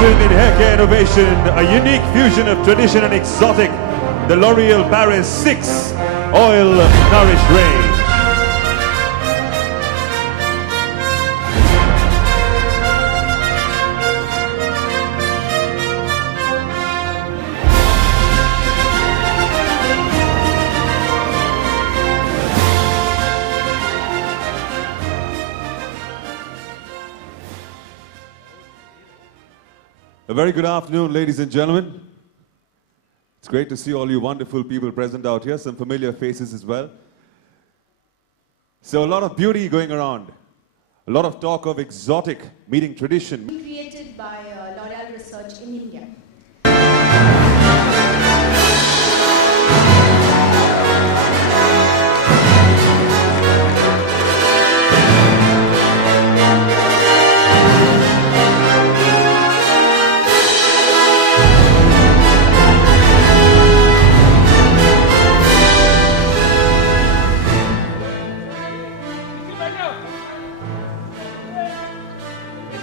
revolution in hair care innovation, a unique fusion of tradition and exotic, the L'Oreal Paris 6 Oil Nourish range. A very good afternoon, ladies and gentlemen. It's great to see all you wonderful people present out here, some familiar faces as well. So a lot of beauty going around, a lot of talk of exotic meeting tradition. Created by L'Oreal Research in India.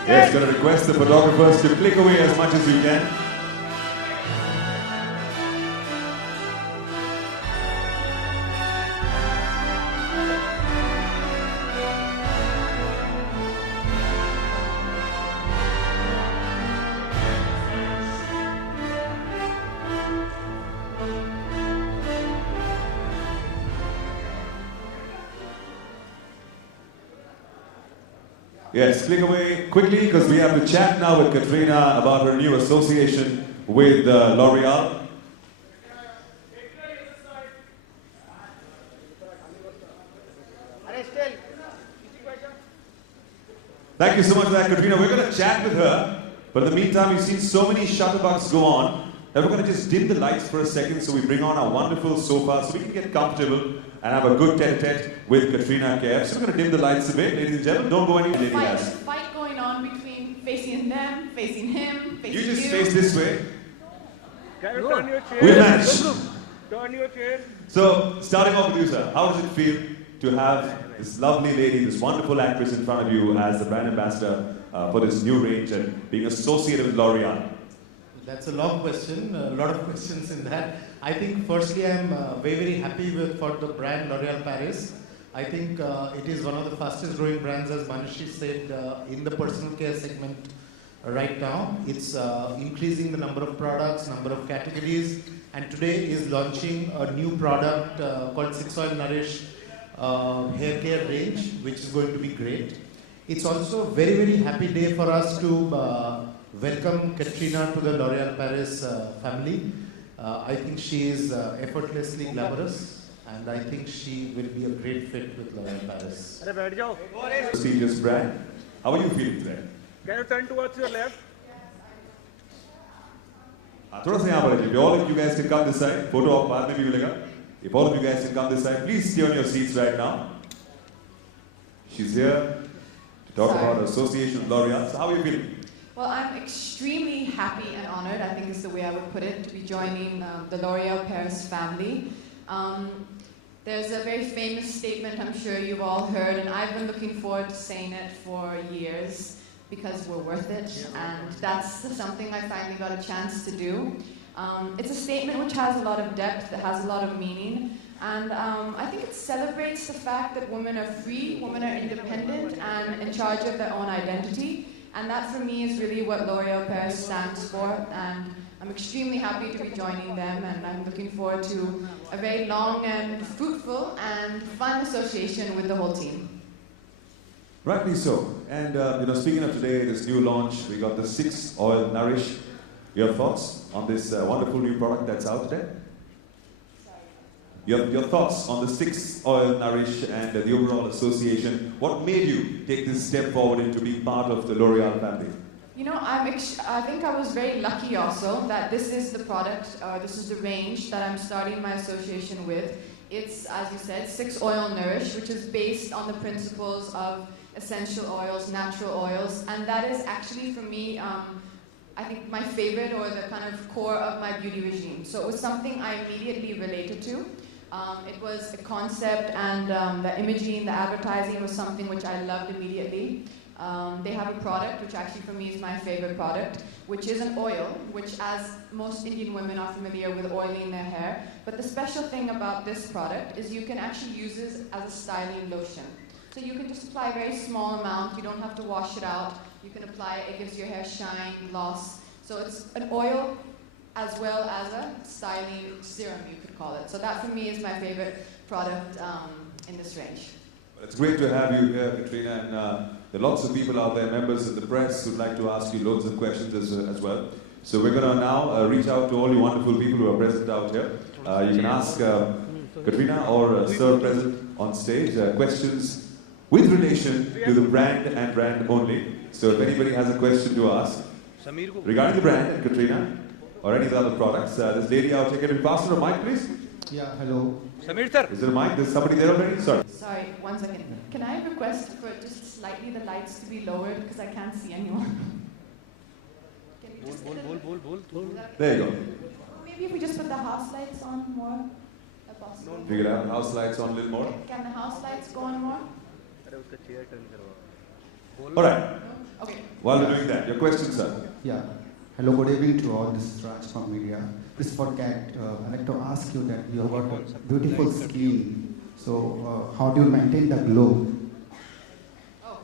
Yes, going to request the photographers to click away as much as you can. Yes, click away quickly because we have to chat now with kATRINA about her new association with L'Oreal. Thank you so much for that, kATRINA. We're going to chat with her, but in the meantime, we've seen so many shutterbugs go on that we're going to just dim the lights for a second so we bring on our wonderful sofa so we can get comfortable and have a good tete-a-tete with kATRINA kAIF. So we're going to dim the lights a bit, ladies and gentlemen. Don't go anywhere. Fight going on between facing them, facing him, facing you. You just face this way. Can you turn your chair? We'll manage. Turn your chair. So, starting off with you, sir. How does it feel to have this lovely lady, this wonderful actress in front of you as the brand ambassador for this new range and being associated with L'Oreal? That's a long question, a lot of questions in that. I think firstly I'm very happy for the brand L'Oreal Paris. I think it is one of the fastest growing brands, as Manishi said, in the personal care segment right now. It's increasing the number of products, number of categories, and today is launching a new product called 6 Oil Nourish hair care range, which is going to be great. It's also a very happy day for us to welcome kATRINA to the L'Oreal Paris family. I think she is effortlessly glamorous, and I think she will be a great fit with L'Oreal Paris. Prestigious brand. How are you feeling today? Can you turn towards your left? थोड़ा सा यहाँ पर if all of you guys can come this side, photo of बाद में भी मिलेगा. If all of you guys can come this side, please stay on your seats right now. She's here to talk about association with L'Oreal. So how are you feeling? Well, I'm extremely happy and honored, I think is the way I would put it, to be joining the L'Oreal Paris family. There's a very famous statement I'm sure you've all heard, and I've been looking forward to saying it for years because we're worth it, and that's something I finally got a chance to do. It's a statement which has a lot of depth, that has a lot of meaning, and I think it celebrates the fact that women are free, women are independent and in charge of their own identity. And that for me is really what L'Oreal Paris stands for, and I'm extremely happy to be joining them, and I'm looking forward to a very long and fruitful and fun association with the whole team. Rightly so. And speaking of today, this new launch, we got the 6 Oil Nourish. Your thoughts on this wonderful new product that's out today? Your thoughts on the 6 Oil Nourish and the overall association. What made you take this step forward into being part of the L'Oreal family? You know, I think I was very lucky also that this is the product, this is the range that I'm starting my association with. It's, as you said, 6 Oil Nourish, which is based on the principles of essential oils, natural oils, and that is actually for me, I think my favorite or the kind of core of my beauty regime. So it was something I immediately related to. It was a concept, and the imaging, the advertising was something which I loved immediately. They have a product, which actually for me is my favorite product, which is an oil, which as most Indian women are familiar with oiling their hair. But the special thing about this product is you can actually use this as a styling lotion. So you can just apply a very small amount, you don't have to wash it out. You can apply it, it gives your hair shine, gloss. So it's an oil as well as a styling serum, you could call it. So that for me is my favorite product in this range. Well, it's great to have you here, Katrina, and there are lots of people out there, members of the press, who'd like to ask you loads of questions as well. So we're going to now reach out to all you wonderful people who are present out here. You can ask Katrina or Sir present on stage questions with relation to the brand and brand only. So if anybody has a question to ask regarding the brand and Katrina or any of the other products, this lady out here, can you pass her a mic, please? Yeah, hello. Samir sir. Is there a mic? There's somebody there already? Sorry. Sorry, 1 second. Can I request for just slightly the lights to be lowered because I can't see anyone? Can you just There you go. maybe if we just put the house lights on more, if possible. We can have house lights on a little more. Can the house lights go on more? All right. Okay. While we're doing that, your question, sir. Yeah. Hello, good evening to all. This is Raj from media. This is for Kat. I'd like to ask you that you have got a beautiful skin. So how do you maintain the glow? Oh,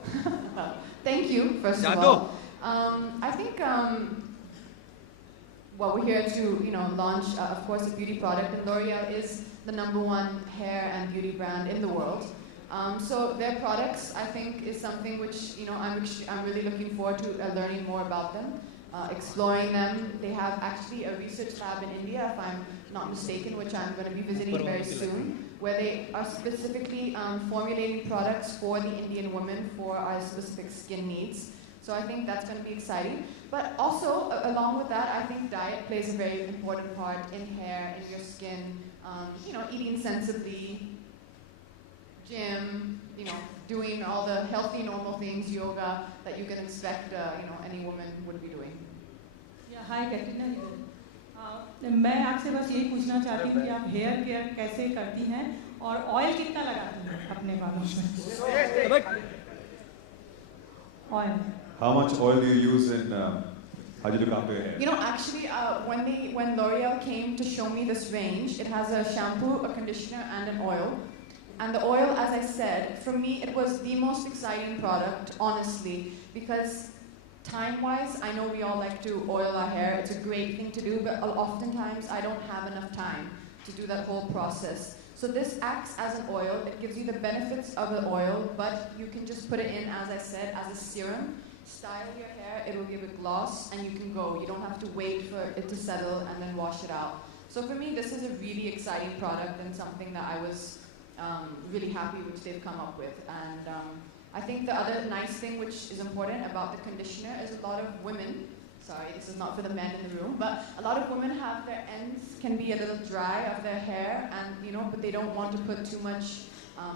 thank you, first of all. I think, well, we're here to, launch, of course, a beauty product, and L'Oreal is the #1 hair and beauty brand in the world. So their products, I think, is something which, I'm really looking forward to learning more about them, exploring them. They have actually a research lab in India, if I'm not mistaken, which I'm going to be visiting very soon, where they are specifically formulating products for the Indian women for our specific skin needs. So I think that's going to be exciting. But also, along with that, I think diet plays a very important part in hair, in your skin, eating sensibly, gym, doing all the healthy, normal things, yoga, that you can expect, any woman would be doing. Yeah, hi, Katrina. मैं आपसे बस यही पूछना चाहती हूँ कि आप hair care कैसे करती हैं और ऑयल कितना लगाती हैं अपने बालों में? Oil. How much oil do you use in how do you look after your hair? Actually, when L'Oreal came to show me this range, it has a shampoo, a conditioner, and an oil. And the oil, as I said, for me, it was the most exciting product, honestly, because time-wise, I know we all like to oil our hair. It's a great thing to do, but oftentimes I don't have enough time to do that whole process. So this acts as an oil. It gives you the benefits of the oil, but you can just put it in, as I said, as a serum. Style your hair, it will give it gloss, and you can go. You don't have to wait for it to settle and then wash it out. So for me, this is a really exciting product and something that I was really happy which they've come up with. And I think the other nice thing which is important about the conditioner is a lot of women, sorry, this is not for the men in the room, but a lot of women have their ends can be a little dry of their hair, and but they don't want to put too much,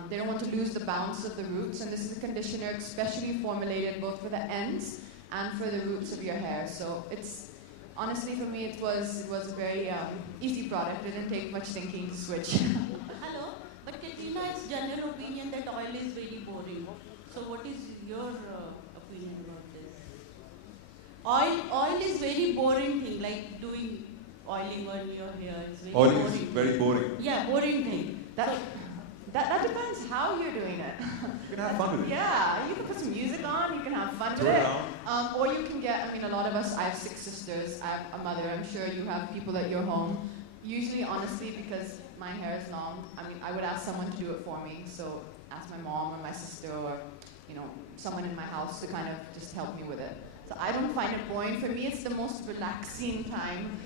they don't want to lose the bounce of the roots, and this is a conditioner especially formulated both for the ends and for the roots of your hair. So it's, honestly for me it was a very easy product. It didn't take much thinking to switch. Hello, but Katrina, it's general opinion that oil is very boring. So what is your opinion about this? Oil is very boring thing, like doing oiling on your hair. It's very Oil boring. is very boring. Yeah, boring thing. That depends how you're doing it. You can have fun with it. Yeah, you can put some music on, you can have fun with Throw it it. Or you can get, a lot of us, I have 6 sisters, I have a mother, I'm sure you have people at your home. Usually, honestly, because my hair is long, I would ask someone to do it for me. So ask my mom or my sister or, someone in my house to kind of just help me with it. So I don't find it boring. For me, it's the most relaxing time,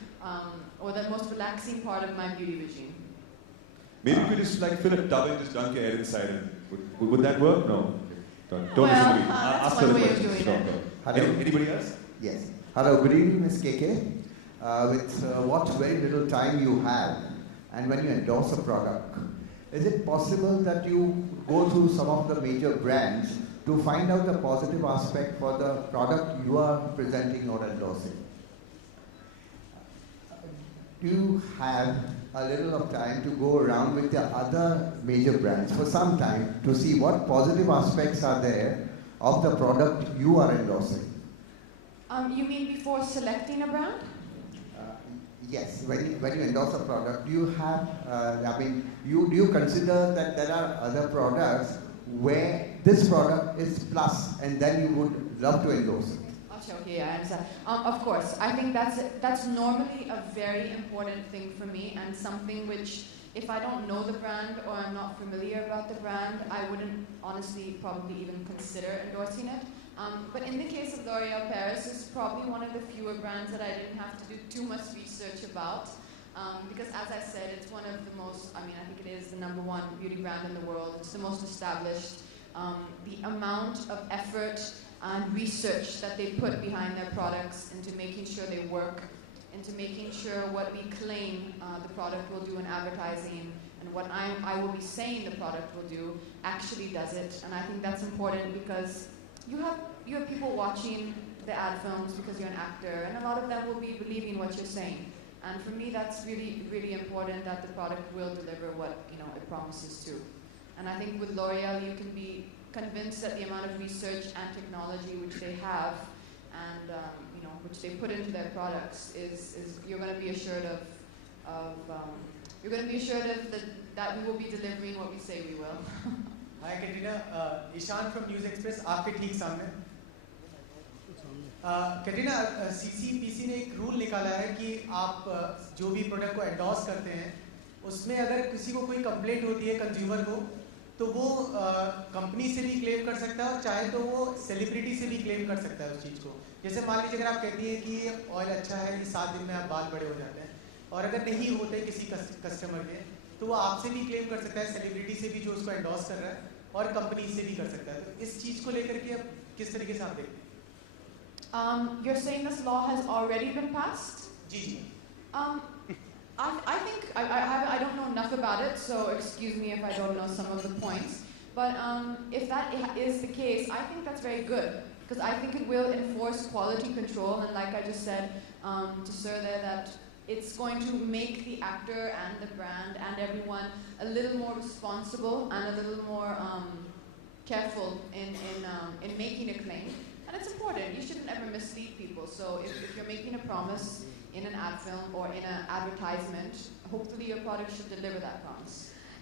or the most relaxing part of my beauty regime. Maybe you could just fill a tub and just dunk your hair inside it. Would that work? No. Don't Well, listen to me. that's Ask her one the way of question. doing it. Hello. Anybody else? Yes. Hello, good evening, Ms. KK. With what very little time you have, and when you endorse a product, is it possible that you go through some of the major brands to find out the positive aspect for the product you are presenting or endorsing? Do you have a little of time to go around with the other major brands for some time to see what positive aspects are there of the product you are endorsing? You mean before selecting a brand? Yes, when you endorse a product, do you have, do you consider that there are other products where this product is plus and then you would love to endorse it? Okay, yeah, I understand. Of course, I think that's normally a very important thing for me, and something which, if I don't know the brand or I'm not familiar about the brand, I wouldn't honestly probably even consider endorsing it. But in the case of L'Oréal Paris, it's probably one of the fewer brands that I didn't have to do too much research about. Because as I said, it's one of the most, I think it is the #1 beauty brand in the world. It's the most established. The amount of effort and research that they put behind their products into making sure they work, into making sure what we claim the product will do in advertising and what I will be saying the product will do actually does it. And I think that's important because you have people watching the ad films because you're an actor, and a lot of them will be believing what you're saying. And for me, that's really, really important that the product will deliver what it promises to. And I think with L'Oréal, you can be convinced that the amount of research and technology which they have, and which they put into their products, is you're going to be assured that we will be delivering what we say we will. Hi Katrina, Ishan from News Express, आपके ठीक सामने. Katrina, CCPC ने एक rule निकाला है कि आप जो भी प्रोडक्ट को एंडोर्स करते हैं उसमें अगर किसी को कोई कंप्लेंट होती है कंज्यूमर को, तो वो कंपनी से भी क्लेम कर सकता है और चाहे तो वो सेलिब्रिटी से भी क्लेम कर सकता है उस चीज़ को. जैसे मान लीजिए अगर आप कहती हैं कि ये ऑयल अच्छा है, ये 7 दिन में आप बाल बड़े हो जाते हैं, और अगर नहीं होते किसी कस्टमर के, तो वो आपसे भी क्लेम कर सकता है, सेलिब्रिटी से भी जो उसको एंडोर्स कर रहा है, और कंपनी से भी कर सकता है. तो इस चीज़ को लेकर के अब किस तरीके से आप देखते हैं? You're saying this law has already been passed? Ji. I think I don't know enough about it, so excuse me if I don't know some of the points. But if that is the case, I think that's very good, because I think it will enforce quality control, and like I just said to Sir there, that it's going to make the actor and the brand and everyone a little more responsible and a little more careful in making a claim. And it's important. You shouldn't ever mislead people. So if you're making a promise in an ad film or in an advertisement, hopefully your product should deliver that promise.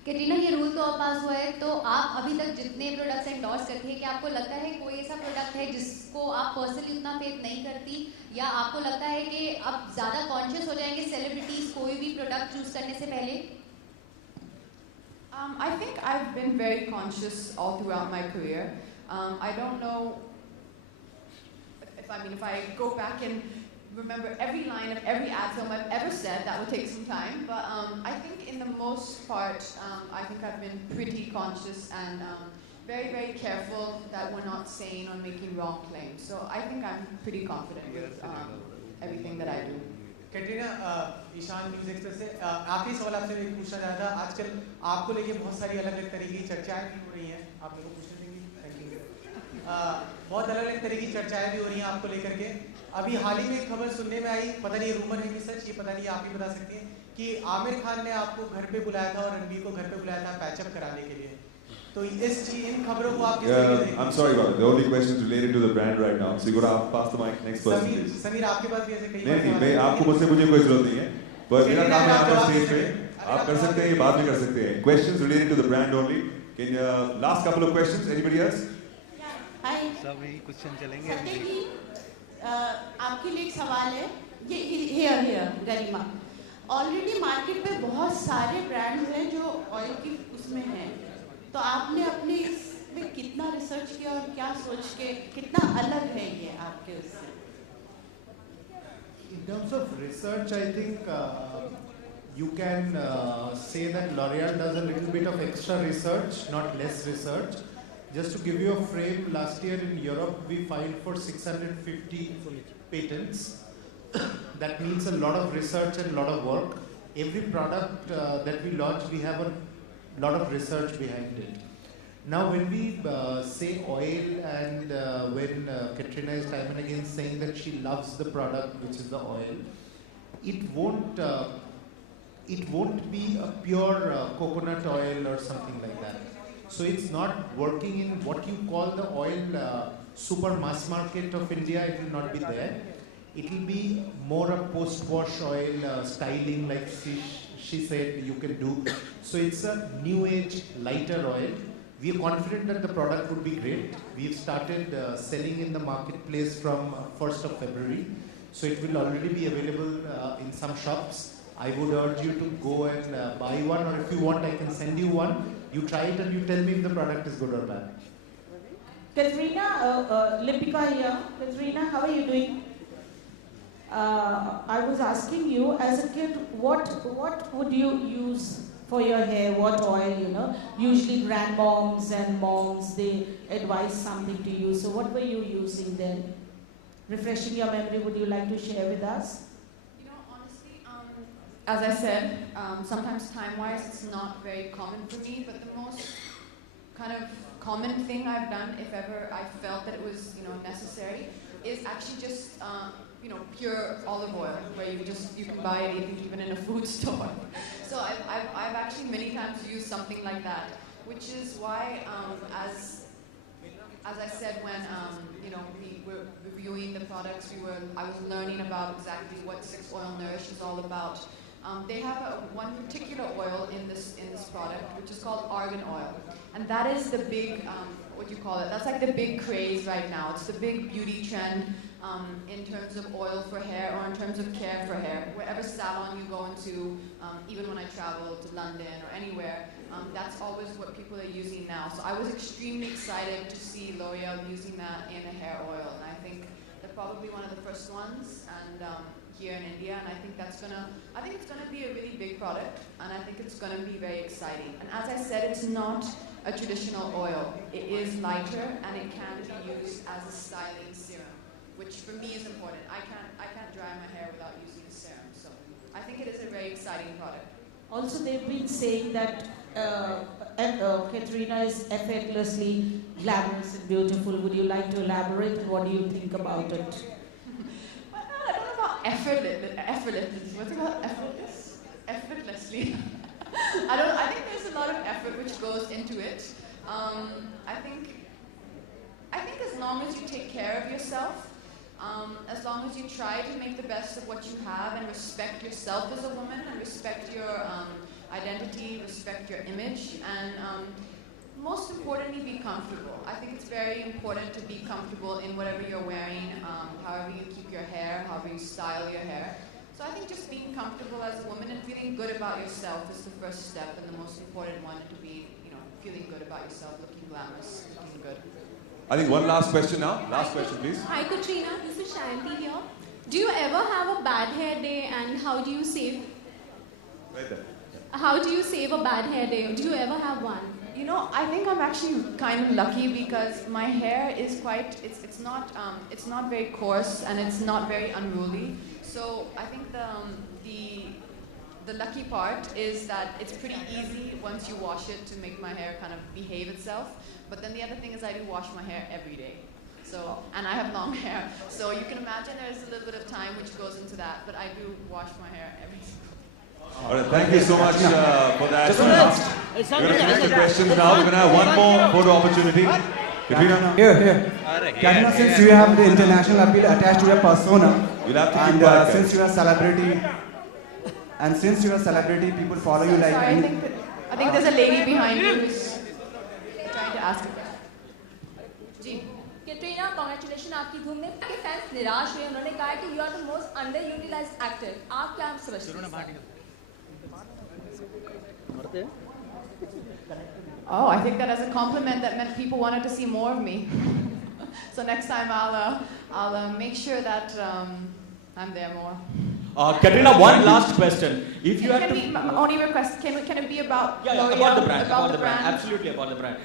Katrina, ये rule तो अब पास हुआ है, तो आप अभी तक जितने प्रोडक्ट्स एंडोर्स करती हैं, क्या आपको लगता है कोई ऐसा प्रोडक्ट है जिसको आप पर्सनली उतना फेथ नहीं करती, या आपको लगता है कि अब ज़्यादा कॉन्शियस हो जाएंगे सेलिब्रिटीज़ कोई भी प्रोडक्ट चूज करने से पहले? I think I've been very conscious all throughout my career. I don't know if I go back and remember every line of every ad film I've ever said, that would take some time. But I think in the most part, I think I've been pretty conscious and very, very careful that we're not saying or making wrong claims. So I think I'm pretty confident with everything that I do. Katrina, Ishan News Express से आखिरी सवाल आपसे मैं पूछना चाह रहा था. आजकल आपको लेके बहुत सारी अलग-अलग तरह की चर्चाएं भी हो रही हैं. आप मेरे को पूछने देंगे? Thank you. बहुत अलग-अलग तरह की चर्चाएं भी हो रही हैं आपको लेकर के. अभी हाल ही में एक खबर सुनने में आई, पता नहीं रूमर है कि सच, ये पता नहीं, आप ही बता सकती हैं, कि आमिर खान ने आपको घर पे बुलाया था और रणबीर को घर पे बुलाया था पैचअप कराने के लिए. तो इन खबरों को आप किस तरीके से? I'm sorry about it. The only question is related to the brand right now. So you got to pass the mic next person, please. Sameer, आपके पास भी ऐसे कई नहीं, आपको मुझसे मुझे कोई जरूरत नहीं है. पर मेरा काम है यहाँ पर स्टेज पे. आप कर सकते हैं, ये बाद में कर सकते हैं. Questions related to the brand only. Can last couple of questions? Anybody else? Hi. सभी क्वेश्चन चलेंगे. सत्य जी, आपके लिए एक सवाल है. ये here गरिमा. ऑलरेडी मार्केट में बहुत सारे ब्रांड्स हैं जो ऑयल की उसमें हैं. तो आपने अपने इसमें कितना रिसर्च किया और क्या सोच के, कितना अलग है ये आपके उससे? In terms of research, I think you can say that L'Oréal does a little bit of extra research, not less research. Just to give you a frame, last year in Europe we filed for 650 patents. That means a lot of research and a lot of work. Every product that we launch, we have a lot of research behind it. Now when we say oil, and when Katrina is time and again saying that she loves the product, which is the oil, it won't be a pure coconut oil or something like that. So it's not working in what you call the oil super mass market of India. It will not be there. It will be more a post-wash oil styling, like she said you can do. So it's a new age lighter oil. We are confident that the product would be great. We've started selling in the marketplace from 1st of February. So it will already be available in some shops. I would urge you to go and buy one, or if you want, I can send you one. You try it and you tell me if the product is good or bad. Katrina, Lipika here. Katrina, how are you doing? I was asking you, as a kid, what would you use for your hair? What oil, you know? Usually grandmoms and moms, they advise something to you. So what were you using then? Refreshing your memory, would you like to share with us? You know, honestly, as I said, sometimes time-wise it's not very common for me, but the most kind of common thing I've done, if ever I felt that it was, you know, necessary, is actually just you know, pure olive oil, where you can buy it even in a food store. So I've actually many times used something like that, which is why as I said, when you know, we were reviewing the products, I was learning about exactly what 6 Oil Nourish is all about. They have one particular oil in this product, which is called argan oil, and that is the big what do you call it? That's like the big craze right now. It's the big beauty trend in terms of oil for hair, or in terms of care for hair. Wherever salon you go into, even when I travel to London or anywhere, that's always what people are using now. So I was extremely excited to see L'Oreal using that in a hair oil, and I think they're probably one of the first ones, and here in India, and I think it's gonna be a really big product, and I think it's gonna be very exciting. And as I said, it's not a traditional oil. It is lighter, and it can be used as a styling serum, which for me is important. I can't dry my hair without using a serum, so I think it is a very exciting product. Also, they've been saying that Katrina is effortlessly glamorous and beautiful. Would you like to elaborate, and what do you think about it? I don't know about effortless. What's about effortless? Effortlessly. I think there's a lot of effort which goes into it. I think as long as you take care of yourself, as long as you try to make the best of what you have and respect yourself as a woman, and respect your identity, respect your image, and most importantly, be comfortable. I think it's very important to be comfortable in whatever you're wearing, however you keep your hair, however you style your hair. So I think just being comfortable as a woman and feeling good about yourself is the first step, and the most important one, to be, you know, feeling good about yourself, looking glamorous, looking good. I think one last question now. Last question, please. Hi Katrina, this is Shanti here. Do you ever have a bad hair day, and how do you save? Right there. How do you save a bad hair day? Do you ever have one? You know, I think I'm actually kind of lucky, because my hair is quite, it's not very coarse, and it's not very unruly. So I think the lucky part is that it's pretty easy once you wash it to make my hair kind of behave itself. But then the other thing is I do wash my hair every day. So, and I have long hair. So you can imagine there's a little bit of time which goes into that, but I do wash my hair every single day. All right, thank you so much for that. We're going to finish the questions now. We're going to have one more photo opportunity. Katrina. Here. Katrina, since you have the international appeal attached to your persona, you'll have to keep and quiet, since you are a celebrity, people follow you like. Sorry, I think there's a lady behind you who's trying to ask a question. Ji. Katrina, congratulations आपकी धूम ने के fans निराश हुए उन्होंने कहा कि you are the most underutilized actor. आप क्या समझते हैं? Oh, I think that as a compliment that meant people wanted to see more of me. So next time I'll make sure that I'm there more. Katrina, one last question. If you had to... only request, can it be about L'Oreal? About the brand. Absolutely about the brand.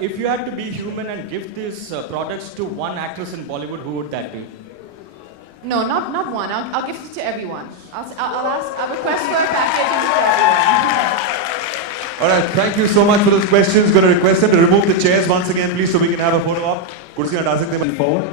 If you had to be human and give these products to one actress in Bollywood, who would that be? No, not one. I'll give it to everyone. I'll request for a package for everyone. All right, thank you so much for those questions. Going to request them to remove the chairs once again, please, so we can have a photo op. Kursiyan hata sakte hain forward.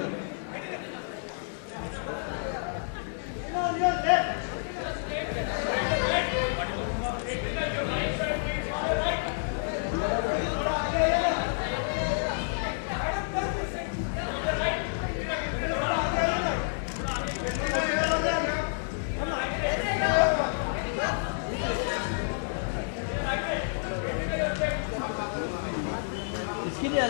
लिया